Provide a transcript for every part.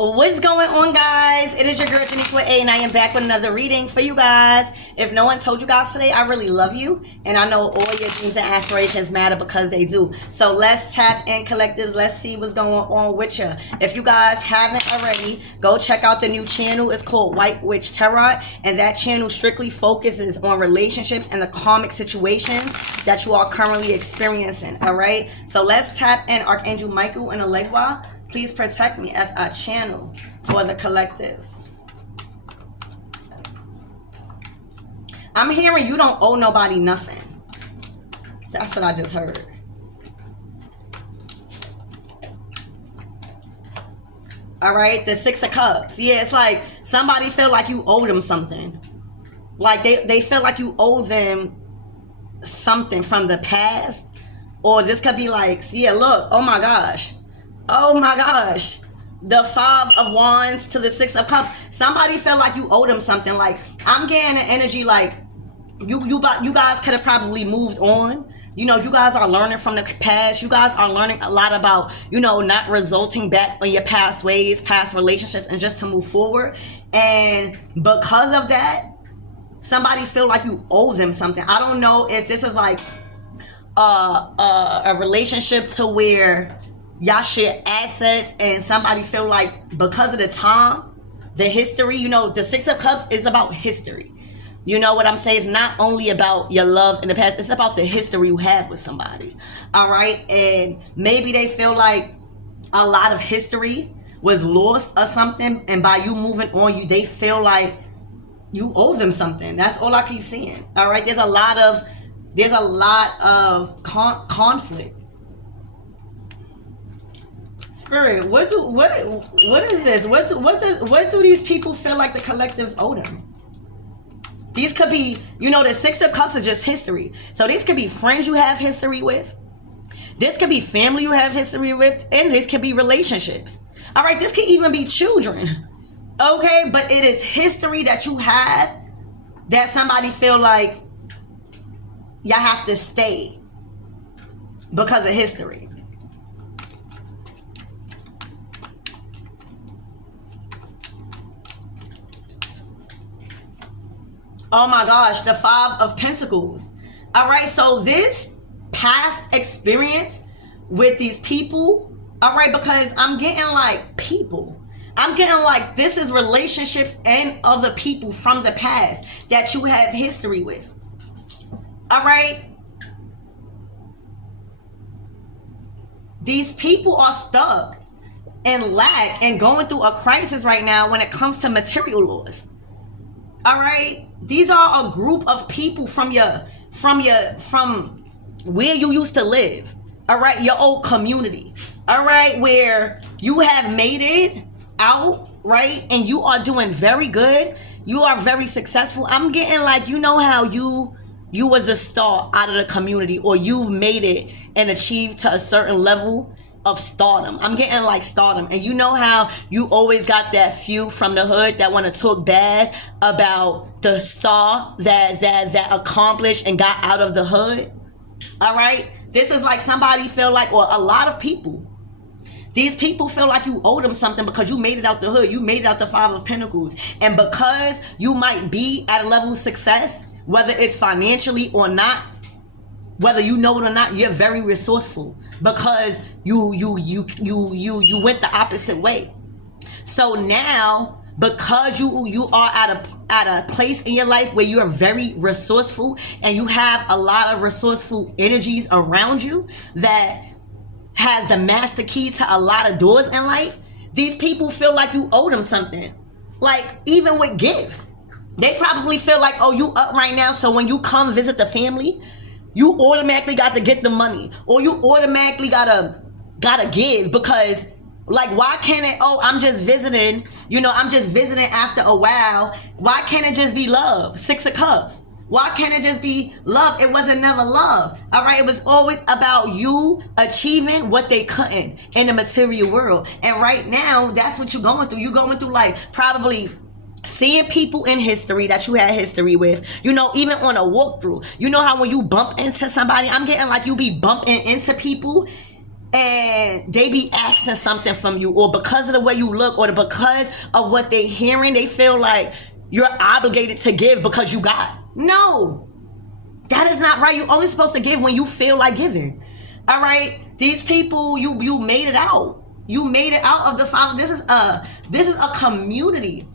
What's going on, guys? It is your girl Janique with A, and I am back with another reading for you guys. If no one told you guys today, I really love you, and I know all your dreams and aspirations matter because they do. So let's tap in, collectives. Let's see what's going on with you. If you guys haven't already, go check out the new channel. It's called White Witch Tarot, and that channel strictly focuses on relationships and the karmic situations that you are currently experiencing. All right, so let's tap in Archangel Michael and elegba. Please protect me as I channel for the collectives. I'm hearing you don't owe nobody nothing. That's what I just heard. All right, the Six of Cups. Yeah, it's like somebody feel like you owe them something. Like they feel like you owe them something from the past. Or this could be like, yeah, look, oh my gosh. Oh my gosh. The Five of Wands to the Six of Cups. Somebody felt like you owe them something. Like, I'm getting an energy like you guys could have probably moved on. You know, you guys are learning from the past. You guys are learning a lot about, you know, not resulting back on your past ways, past relationships, and just to move forward. And because of that, somebody feel like you owe them something. I don't know if this is like a relationship to where y'all share assets and somebody feel like because of the time, the history, you know, the Six of Cups is about history. You know what I'm saying? It's not only about your love in the past. It's about the history you have with somebody. All right. And maybe they feel like a lot of history was lost or something. And by you moving on, they feel like you owe them something. That's all I keep seeing. All right. There's a lot of conflict. Spirit, what is this? What do these people feel like the collectives owe them? These could be, you know, the Six of Cups is just history. So these could be friends you have history with. This could be family you have history with. And this could be relationships. All right, this could even be children. Okay, but it is history that you have that somebody feel like y'all have to stay because of history. Oh my gosh, the Five of Pentacles. All right, so this past experience with these people, all right, because I'm getting like people. I'm getting like this is relationships and other people from the past that you have history with. All right. These people are stuck and lack and going through a crisis right now when it comes to material loss. All right. These are a group of people from where you used to live. All right. Your old community. All right. Where you have made it out. Right. And you are doing very good. You are very successful. I'm getting like, you know how you was a star out of the community, or you've made it and achieved to a certain level of stardom. I'm getting like stardom. And you know how you always got that few from the hood that want to talk bad about the star that accomplished and got out of the hood. All right. This is like somebody feel like, or a lot of people, these people feel like you owe them something because you made it out the hood. You made it out the Five of Pentacles. And because you might be at a level of success, whether it's financially or not, whether you know it or not, you're very resourceful because you went the opposite way. So now, because you are at a place in your life where you are very resourceful and you have a lot of resourceful energies around you that has the master key to a lot of doors in life, these people feel like you owe them something. Like, even with gifts. They probably feel like, oh, you up right now, so when you come visit the family, you automatically got to get the money, or you automatically gotta give, because like, why can't it, oh, I'm just visiting, you know, I'm just visiting after a while. Why can't it just be love? Six of Cups. Why can't it just be love? It wasn't never love. All right. It was always about you achieving what they couldn't in the material world. And right now, that's what you're going through. You're going through like probably seeing people in history that you had history with, you know, even on a walkthrough. You know how when you bump into somebody, I'm getting like you be bumping into people and they be asking something from you, or because of the way you look, or because of what they hearing, they feel like you're obligated to give because you got. No, that is not right. You're only supposed to give when you feel like giving. All right, these people, you made it out. You made it out of the family. This is a community,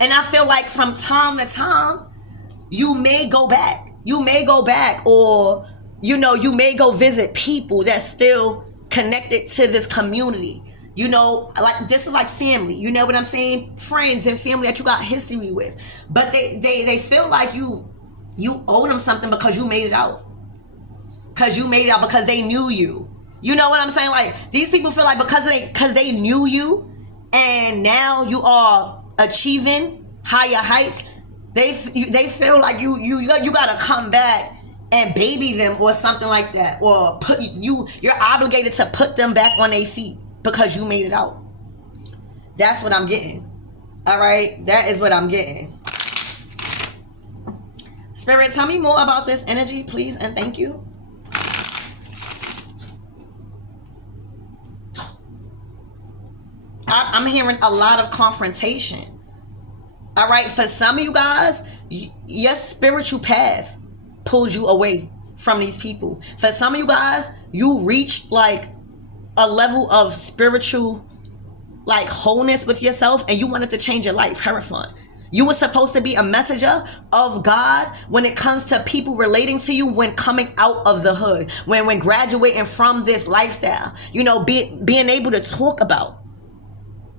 and I feel like from time to time, you may go back. You may go back, or you may go visit people that's still connected to this community. Like this is like family. You know what I'm saying? Friends and family that you got history with, but they feel like you owe them something because you made it out. Because they knew you. You know what I'm saying? Like these people feel like because they knew you, and now you are achieving higher heights. They feel like you gotta come back and baby them or something like that, or you're obligated to put them back on their feet because you made it out. That's what I'm getting. All right, that is what I'm getting. Spirit, tell me more about this energy, please, and thank you. I'm hearing a lot of confrontation. All right, for some of you guys, your spiritual path pulled you away from these people. For some of you guys, you reached like a level of spiritual like wholeness with yourself, and you wanted to change your life. Hierophant. You were supposed to be a messenger of God when it comes to people relating to you when coming out of the hood, when graduating from this lifestyle. Being able to talk about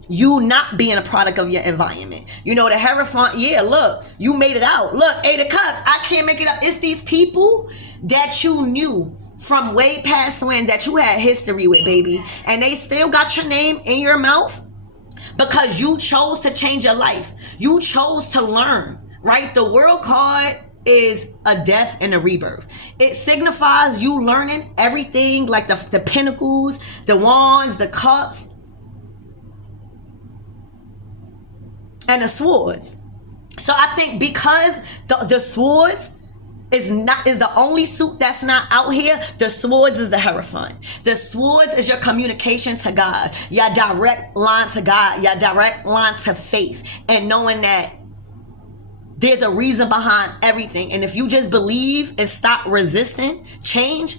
you not being a product of your environment. The Hierophant, yeah, look, you made it out. Look, 8 of Cups, I can't make it up. It's these people that you knew from way past when that you had history with, baby. And they still got your name in your mouth because you chose to change your life. You chose to learn, right? The World card is a death and a rebirth. It signifies you learning everything, like the pentacles, the wands, the cups, and the swords. So I think because the swords is the only suit that's not out here, the swords is the Hierophant. The swords is your communication to God, your direct line to God, your direct line to faith, and knowing that there's a reason behind everything. And if you just believe and stop resisting change,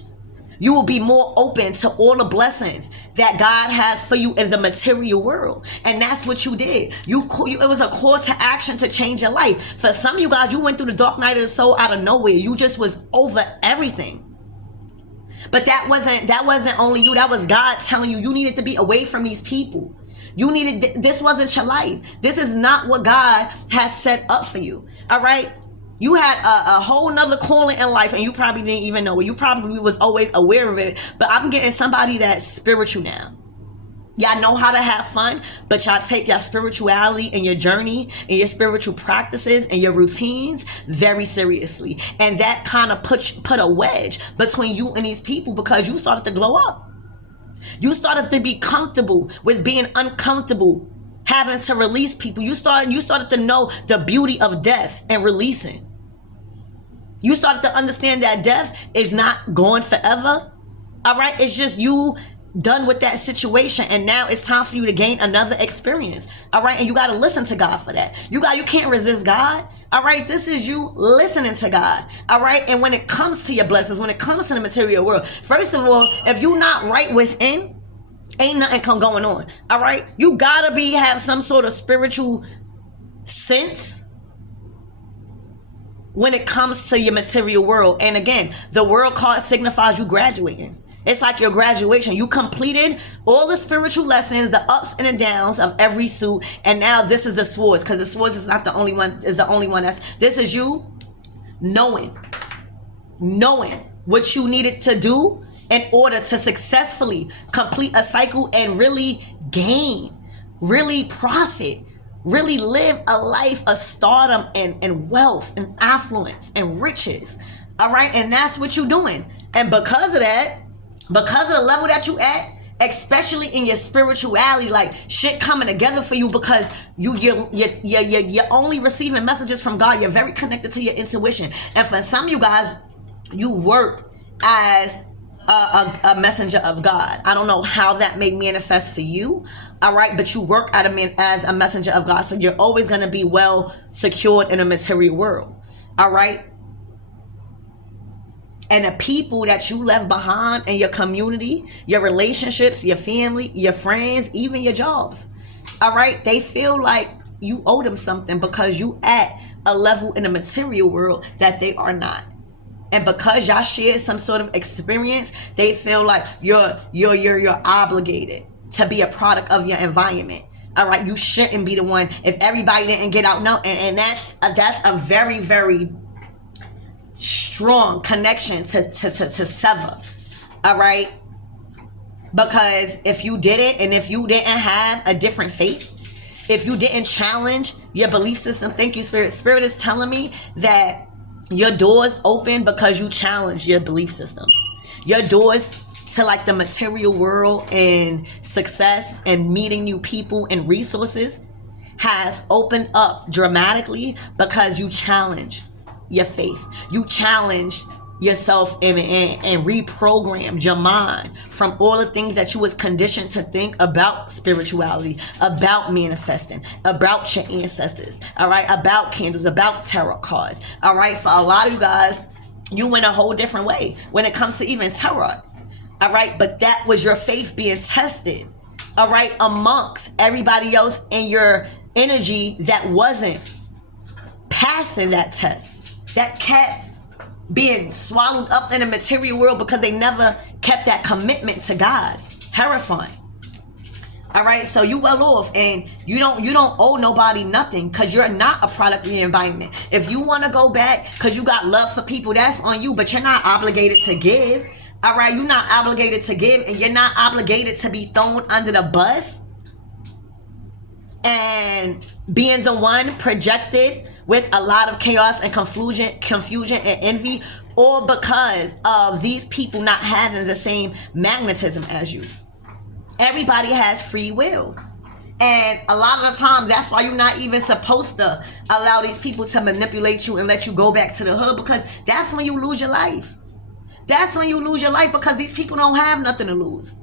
you will be more open to all the blessings that God has for you in the material world. And that's what you did. It was a call to action to change your life. For some of you guys, you went through the dark night of the soul out of nowhere. You just was over everything. But that wasn't only you. That was God telling you needed to be away from these people. This wasn't your life. This is not what God has set up for you. All right? You had a whole nother calling in life, and you probably didn't even know it. You probably was always aware of it. But I'm getting somebody that's spiritual now. Y'all know how to have fun, but y'all take your spirituality and your journey and your spiritual practices and your routines very seriously. And that kind of put a wedge between you and these people because you started to glow up. You started to be comfortable with being uncomfortable, having to release people. You started to know the beauty of death and releasing. You started to understand that death is not going forever. All right, it's just you done with that situation, and now it's time for you to gain another experience. All right, and you got to listen to God for that. You can't resist God. All right, this is you listening to God. All right, and when it comes to your blessings, when it comes to the material world, first of all, if you're not right within, ain't nothing going on. All right, you gotta have some sort of spiritual sense when it comes to your material world. And again, the World card signifies you graduating. It's like your graduation. You completed all the spiritual lessons, the ups and the downs of every suit, and now this is the swords, because the swords is not the only one. Is the only one this is you knowing what you needed to do in order to successfully complete a cycle and really gain, really profit, really live a life of stardom and wealth and affluence and riches. All right, and that's what you're doing. And because of that, because of the level that you at, especially in your spirituality, like shit coming together for you because you're only receiving messages from God. You're very connected to your intuition. And for some of you guys, you work as a messenger of God. I don't know how that may manifest for you. All right, but you work as a messenger of God, so you're always going to be well secured in a material world. All right. And the people that you left behind in your community, your relationships, your family, your friends, even your jobs, all right, they feel like you owe them something because you at a level in the material world that they are not. And because y'all share some sort of experience, they feel like you're obligated to be a product of your environment. All right, you shouldn't be the one if everybody didn't get out. No, and that's a very, very strong connection to sever. All right, because if you did it, and if you didn't have a different faith, if you didn't challenge your belief system, thank you, Spirit. Spirit is telling me that your doors open because you challenge your belief systems. Your doors to like the material world and success and meeting new people and resources has opened up dramatically because you challenge your faith. You challenged yourself and reprogrammed your mind from all the things that you was conditioned to think about spirituality, about manifesting, about your ancestors, all right, about candles, about tarot cards. All right, for a lot of you guys, you went a whole different way when it comes to even tarot. All right, but that was your faith being tested, all right, amongst everybody else in your energy that wasn't passing that test, that kept being swallowed up in the material world because they never kept that commitment to God. Terrifying. All right, so you well off, and you don't owe nobody nothing because you're not a product of the environment. If you want to go back because you got love for people, that's on you, but you're not obligated to give. All right, you're not obligated to give, and you're not obligated to be thrown under the bus and being the one projected with a lot of chaos and confusion and envy, all because of these people not having the same magnetism as you. Everybody has free will. And a lot of the time, that's why you're not even supposed to allow these people to manipulate you and let you go back to the hood, because that's when you lose your life. That's when you lose your life, because these people don't have nothing to lose.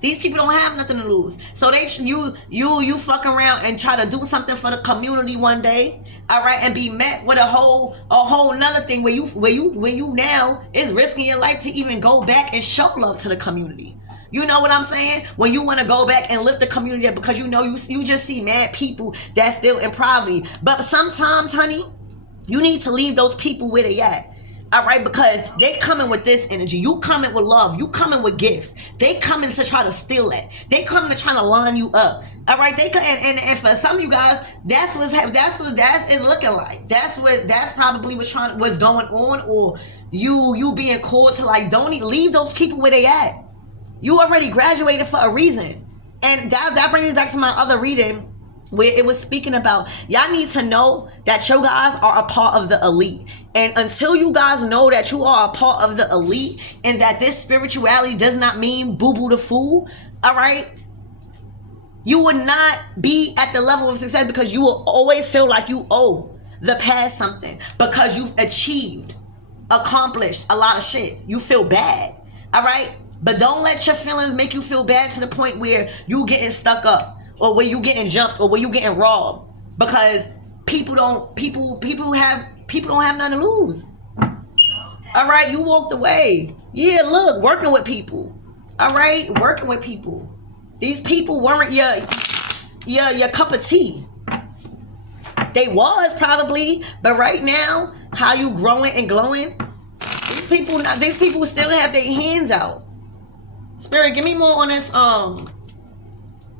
These people don't have nothing to lose. So you fuck around and try to do something for the community one day, all right, and be met with a whole nother thing where you now is risking your life to even go back and show love to the community. You know what I'm saying? When you want to go back and lift the community up because you know you just see mad people that's still in poverty. But sometimes, honey, you need to leave those people where they at. All right, because they coming with this energy. You coming with love. You coming with gifts. They coming to try to steal it. They coming to try to line you up. All right, they come and for some of you guys, that's what it's looking like. That's probably what's going on, or you being called to like don't leave those people where they at. You already graduated for a reason, and that brings me back to my other reading, where it was speaking about y'all need to know that you guys are a part of the elite. And until you guys know that you are a part of the elite and that this spirituality does not mean boo-boo the fool, all right, you would not be at the level of success, because you will always feel like you owe the past something because you've accomplished a lot of shit. You feel bad, all right? But don't let your feelings make you feel bad to the point where you getting stuck up, or where you getting jumped, or where you getting robbed, because people don't have nothing to lose. All right, you walked away. Yeah, look, working with people. All right, working with people. These people weren't your cup of tea. They was probably, but right now, how you growing and glowing, these people still have their hands out. Spirit, give me more on this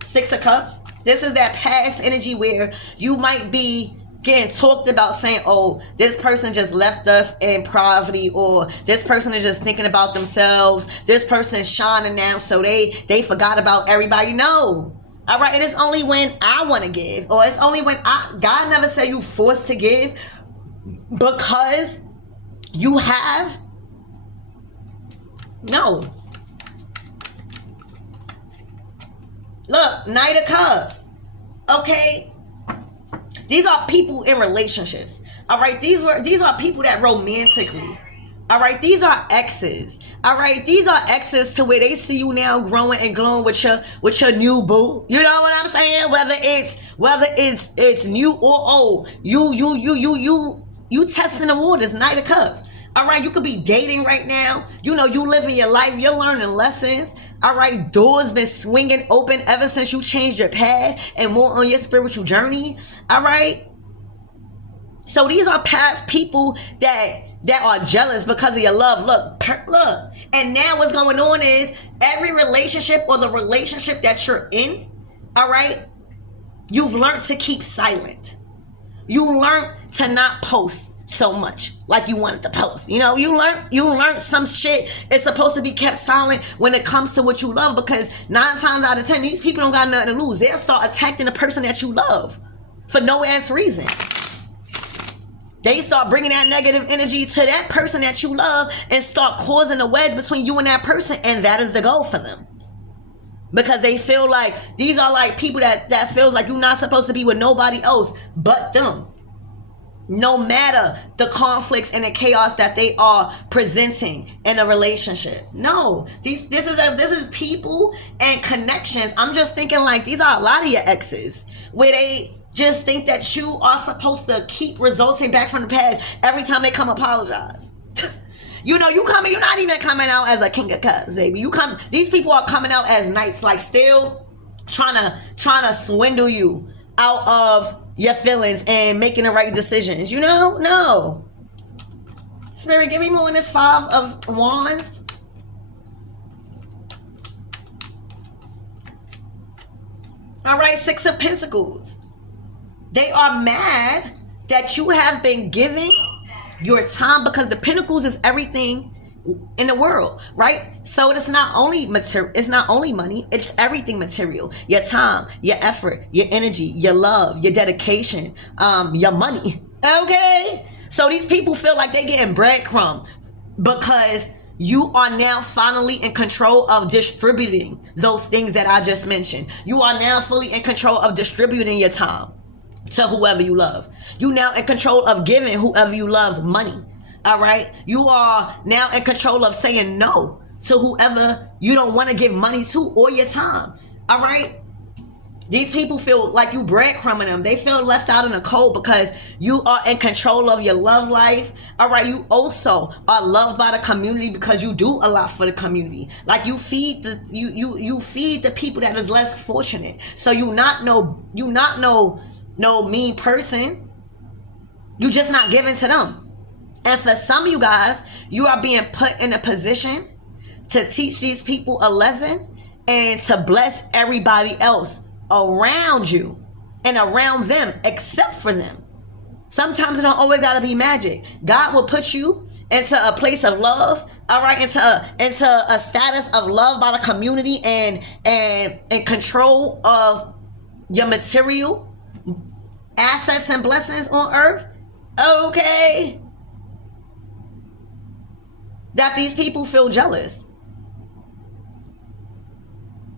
Six of Cups. This is that past energy where you might be getting talked about, saying, oh, this person just left us in poverty, or this person is just thinking about themselves, this person is shining now, so they forgot about everybody. No. All right, it is only when I want to give, or it's only when God never said you forced to give, because you have. No. Look, Knight of Cups. Okay. These are people in relationships. All right. These are people that romantically. All right. These are exes. All right, these are exes to where they see you now growing and glowing with your new boo. You know what I'm saying? Whether it's new or old, you testing the waters, Knight of Cups. All right, you could be dating right now. You know, you living your life. You're learning lessons. All right, doors been swinging open ever since you changed your path and more on your spiritual journey. All right. So these are past people that are jealous because of your love. Look. And now what's going on is every relationship or the relationship that you're in, all right, you've learned to keep silent. You learned to not post so much like you wanted to post. You know, you learned some shit is supposed to be kept silent when it comes to what you love, because 9 times out of 10 these people don't got nothing to lose. They'll start attacking the person that you love for no ass reason. They start bringing that negative energy to that person that you love and start causing a wedge between you and that person, and that is the goal for them. Because they feel like these are like people that feels like you're not supposed to be with nobody else but them. No matter the conflicts and the chaos that they are presenting in a relationship. No, this is people and connections. I'm just thinking like these are a lot of your exes where they just think that you are supposed to keep resulting back from the past every time they come apologize. You know, you're not even coming out as a King of Cups, baby. These people are coming out as knights, like still trying to swindle you out of your feelings and making the right decisions. You know? No. Spirit, give me more on this 5 of Wands. All right, 6 of Pentacles. They are mad that you have been giving your time, because the Pentacles is everything in the world, right? So it's not only material, it's not only money, it's everything material. Your time, your effort, your energy, your love, your dedication, your money. Okay? So these people feel like they're getting breadcrumb because you are now finally in control of distributing those things that I just mentioned. You are now fully in control of distributing your time to whoever you love. You now in control of giving whoever you love money. All right. You are now in control of saying no to whoever you don't want to give money to or your time. All right. These people feel like you breadcrumbing them. They feel left out in the cold because you are in control of your love life. All right. You also are loved by the community because you do a lot for the community. Like you feed you feed the people that is less fortunate. So you not no mean person. You just not giving to them. And for some of you guys, you are being put in a position to teach these people a lesson and to bless everybody else around you and around them except for them. Sometimes it don't always gotta be magic. God will put you into a place of love, all right, into a status of love by the community and control of your material assets and blessings on earth. Okay. That these people feel jealous.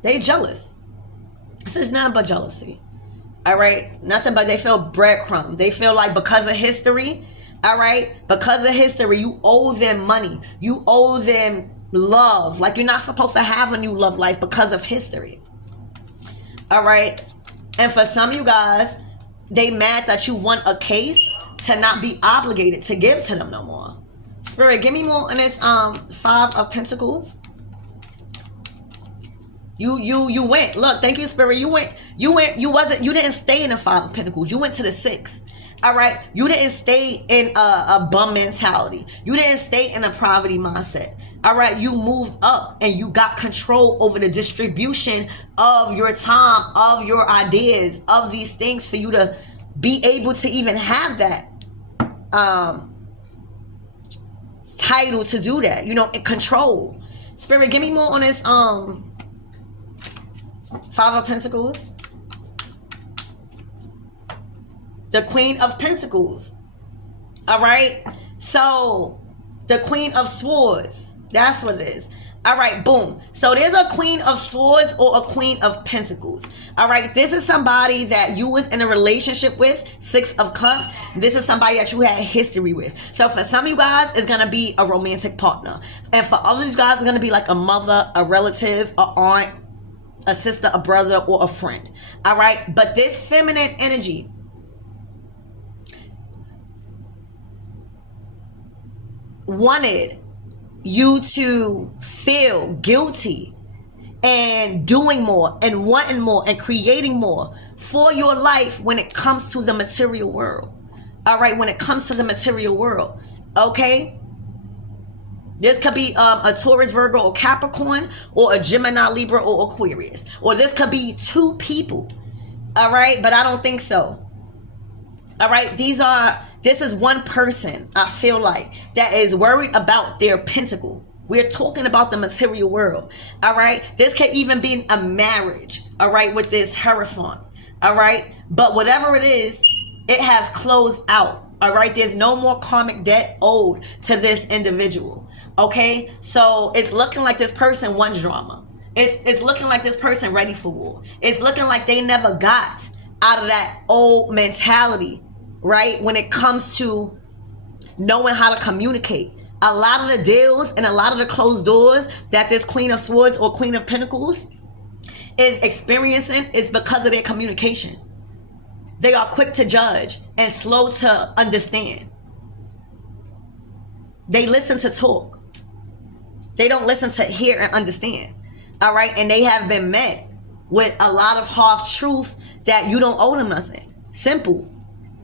They jealous. This is nothing but jealousy. All right? Nothing but they feel breadcrumb. They feel like because of history, all right? Because of history, you owe them money. You owe them love. Like you're not supposed to have a new love life because of history. All right? And for some of you guys, they mad that you won a case to not be obligated to give to them no more. Spirit, give me more on this 5 of Pentacles. You went. Look, thank you, Spirit. You didn't stay in the 5 of Pentacles. You went to the 6. All right. You didn't stay in a bum mentality. You didn't stay in a poverty mindset. All right. You moved up and you got control over the distribution of your time, of your ideas, of these things for you to be able to even have that title to do that, you know, in control. Spirit, give me more on this 5 of Pentacles. The Queen of Pentacles. All right. So the Queen of Swords. That's what it is. All right, boom. So there's a Queen of Swords or a Queen of Pentacles. All right, this is somebody that you was in a relationship with, 6 of Cups. This is somebody that you had history with. So for some of you guys, it's going to be a romantic partner. And for others of you guys, it's going to be like a mother, a relative, a aunt, a sister, a brother, or a friend. All right, but this feminine energy wanted you to feel guilty and doing more and wanting more and creating more for your life when it comes to the material world. All right, when it comes to the material world. Okay, this could be a Taurus, Virgo, or Capricorn, or a Gemini, Libra, or Aquarius, or this could be 2 people. All right, but I don't think so. All right, this is one person, I feel like, that is worried about their pentacle. We're talking about the material world. All right, this could even be a marriage. All right, with this Hierophant. All right, but whatever it is, it has closed out. All right, there's no more karmic debt owed to this individual. Okay, so it's looking like this person wants drama. It's looking like this person ready for war. It's looking like they never got out of that old mentality, right? When it comes to knowing how to communicate. A lot of the deals and a lot of the closed doors that this Queen of Swords or Queen of Pentacles is experiencing is because of their communication. They are quick to judge and slow to understand. They listen to talk. They don't listen to hear and understand. All right, and they have been met with a lot of half truth that you don't owe them nothing. Simple.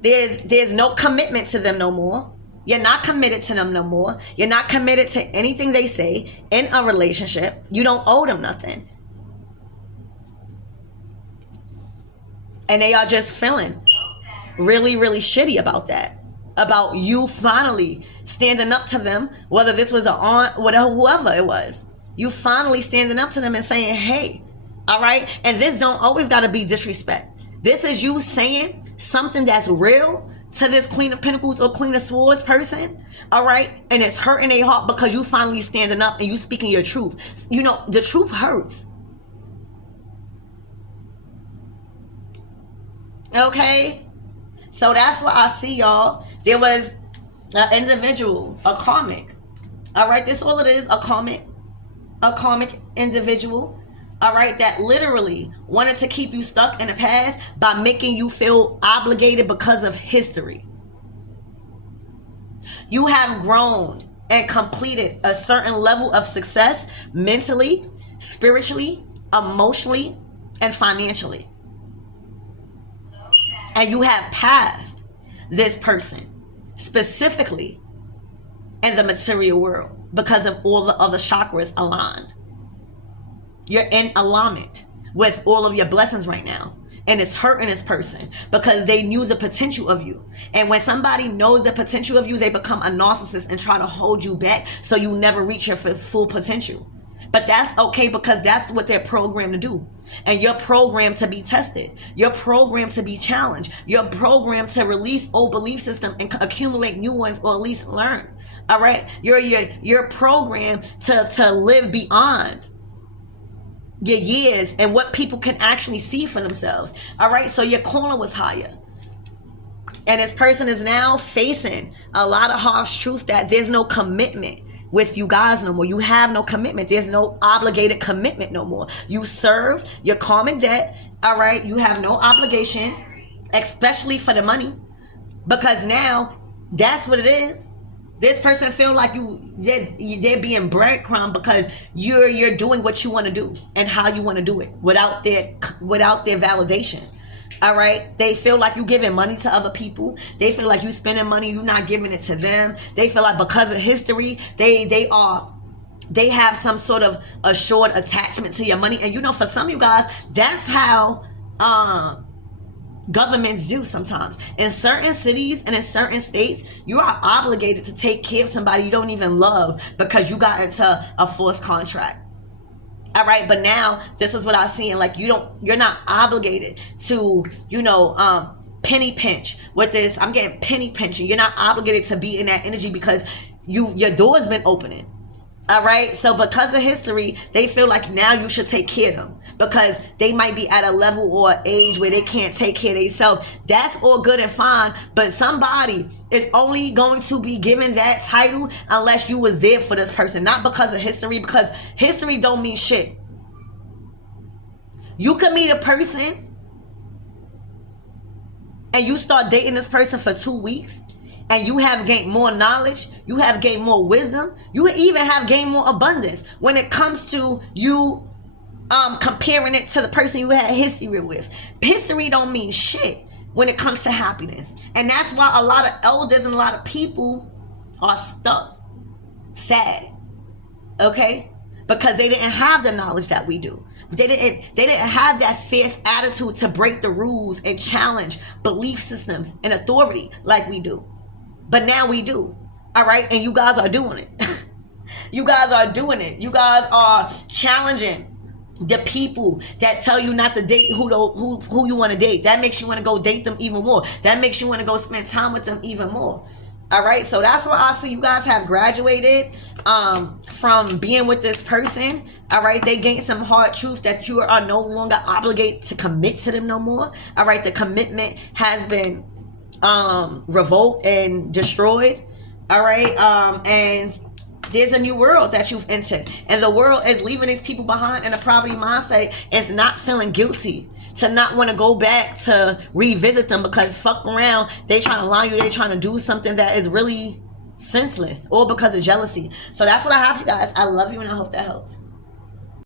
There's no commitment to them no more. You're not committed to them no more. You're not committed to anything they say in a relationship. You don't owe them nothing. And they are just feeling really, really shitty about that. About you finally standing up to them, whether this was an aunt, whatever, whoever it was. You finally standing up to them and saying, hey, all right? And this don't always got to be disrespect. This is you saying something that's real to this Queen of Pentacles or Queen of Swords person, all right? And it's hurting their heart because you finally standing up and you speaking your truth. You know, the truth hurts. Okay? So that's what I see, y'all. There was an individual, a karmic. All right? This all it is, a karmic individual. All right, that literally wanted to keep you stuck in the past by making you feel obligated because of history. You have grown and completed a certain level of success mentally, spiritually, emotionally, and financially. And you have passed this person specifically in the material world because of all the other chakras aligned. You're in alignment with all of your blessings right now. And it's hurting this person because they knew the potential of you. And when somebody knows the potential of you, they become a narcissist and try to hold you back so you never reach your full potential. But that's okay because that's what they're programmed to do. And you're programmed to be tested. You're programmed to be challenged. You're programmed to release old belief system and accumulate new ones, or at least learn. All right? You're programmed to live beyond your years and what people can actually see for themselves. All right, so your calling was higher, and this person is now facing a lot of harsh truth that there's no commitment with you guys no more. You have no commitment. There's no obligated commitment no more. You serve your karmic debt. All right, you have no obligation, especially for the money, because now that's what it is. This person feel like they're being breadcrumb because you're doing what you want to do and how you want to do it without their validation. All right, they feel like you giving money to other people. They feel like you spending money, you're not giving it to them. They feel like because of history, they have some sort of assured attachment to your money. And you know, for some of you guys, that's how governments do sometimes. In certain cities and in certain states, you are obligated to take care of somebody you don't even love because you got into a forced contract. All right, but now this is what I'm seeing. Like you're not obligated to, penny pinch with this. I'm getting penny pinching. You're not obligated to be in that energy because your door's been opening. All right, so because of history, they feel like now you should take care of them because they might be at a level or age where they can't take care of themselves. That's all good and fine, but somebody is only going to be given that title unless you was there for this person, not because of history, because history don't mean shit. You can meet a person and you start dating this person for 2 weeks and you have gained more knowledge, you have gained more wisdom, you even have gained more abundance when it comes to you comparing it to the person you had history with. History don't mean shit when it comes to happiness. And that's why a lot of elders and a lot of people are stuck, sad, okay? Because they didn't have the knowledge that we do. They didn't have that fierce attitude to break the rules and challenge belief systems and authority like we do. But now we do. All right? And you guys are doing it. You guys are doing it. You guys are challenging the people that tell you not to date who you want to date. That makes you want to go date them even more. That makes you want to go spend time with them even more. All right? So that's why I see you guys have graduated from being with this person. All right? They gained some hard truths that you are no longer obligated to commit to them no more. All right? The commitment has been revoked and destroyed. All right? And there's a new world that you've entered, and the world is leaving these people behind in a poverty mindset. Is not feeling guilty to not want to go back to revisit them because fuck around, they trying to lie you, they trying to do something that is really senseless, or because of jealousy. So that's what I have for you guys. I love you and I hope that helped.